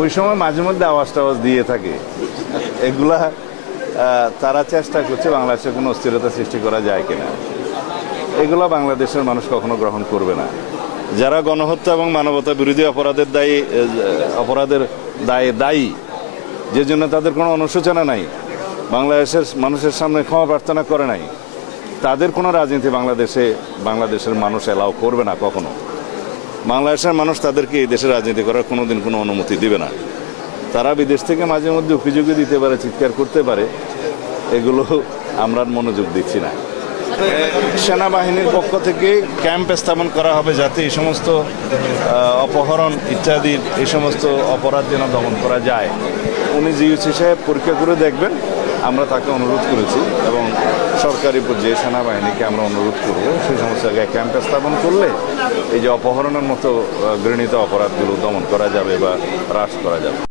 ওই সময় মাঝে মধ্যে আওয়াজ টাওয়াজ দিয়ে থাকে। এগুলা তারা চেষ্টা করছে বাংলাদেশে কোনো অস্থিরতা সৃষ্টি করা যায় কিনা। এগুলা বাংলাদেশের মানুষ কখনো গ্রহণ করবে না। যারা গণহত্যা এবং মানবতা বিরোধী অপরাধের দায়ে দায়ী, যে জন্য তাদের কোনো অনুশোচনা নাই, বাংলাদেশের মানুষের সামনে ক্ষমা প্রার্থনা করে নাই, তাদের কোনো রাজনীতি বাংলাদেশের মানুষ এলাও করবে না কখনো। বাংলাদেশের মানুষ তাদেরকে এই দেশে রাজনীতি করার কোনোদিন কোনো অনুমতি দিবে না। তারা বিদেশ থেকে মাঝে মধ্যে অভিযোগও দিতে পারে, চিৎকার করতে পারে, এগুলো আমরা মনোযোগ দিচ্ছি না। সেনাবাহিনীর পক্ষ থেকে ক্যাম্প স্থাপন করা হবে যাতে এই সমস্ত অপহরণ ইত্যাদির এই সমস্ত অপরাধ যেন দমন করা যায়। উনি জিওসি সাহেব পরীক্ষা করে দেখবেন, আমরা তাকে অনুরোধ করেছি এবং সরকারি পর্যায়ে সেনাবাহিনীকে আমরা অনুরোধ করব সেই সমস্ত জায়গায় ক্যাম্প স্থাপন করলে এই যে অপহরণের মতো ঘৃণিত অপরাধগুলো দমন করা যাবে বা হ্রাস করা যাবে।